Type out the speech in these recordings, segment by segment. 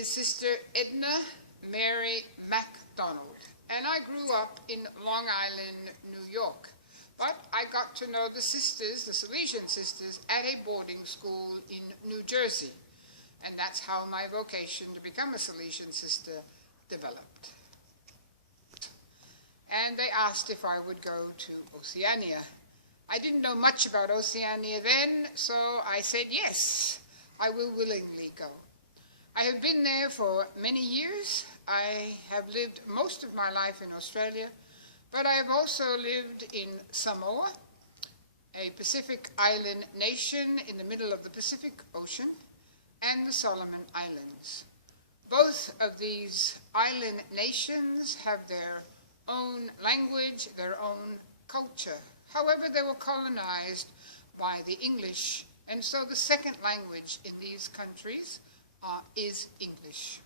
is Sister Edna Mary MacDonald, and I grew up in Long Island, New York. But I got to know the sisters, the Salesian sisters, at a boarding school in New Jersey. And that's how my vocation to become a Salesian sister developed. And they asked if I would go to Oceania. I didn't know much about Oceania then, so I said yes, I will willingly go. I have been there for many years. I have lived most of my life in Australia, but I have also lived in Samoa, a Pacific island nation in the middle of the Pacific Ocean, and the Solomon Islands. Both of these island nations have their own language, their own culture. However, they were colonized by the English, and so the second language in these countries is English.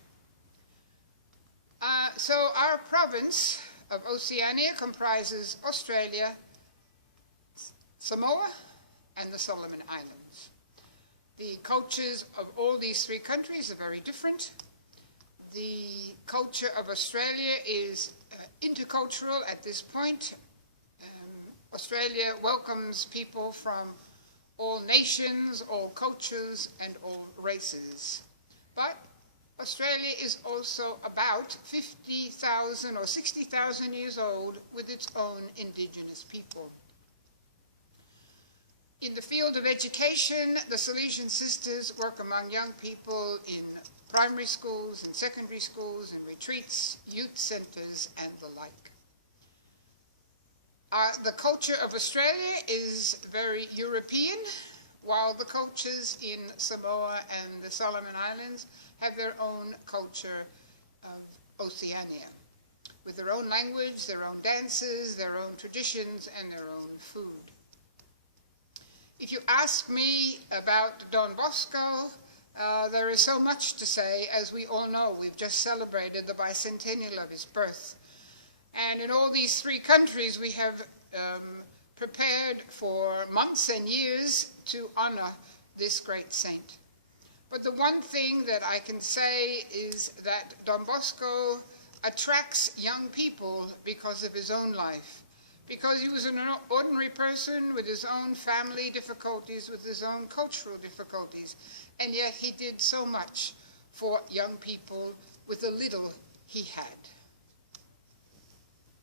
So our province of Oceania comprises Australia, Samoa, and the Solomon Islands. The cultures of all these three countries are very different. The culture of Australia is intercultural at this point. Australia welcomes people from all nations, all cultures, and all races. But Australia is also about 50,000 or 60,000 years old with its own indigenous people. In the field of education, the Salesian sisters work among young people in primary schools and secondary schools and retreats, youth centers, and the like. The culture of Australia is very European, while the cultures in Samoa and the Solomon Islands have their own culture of Oceania, with their own language, their own dances, their own traditions, and their own food. If you ask me about Don Bosco, there is so much to say. As we all know, we've just celebrated the bicentennial of his birth. And in all these three countries, we have prepared for months and years to honor this great saint. But the one thing that I can say is that Don Bosco attracts young people because of his own life, because he was an ordinary person with his own family difficulties, with his own cultural difficulties, and yet he did so much for young people with the little he had.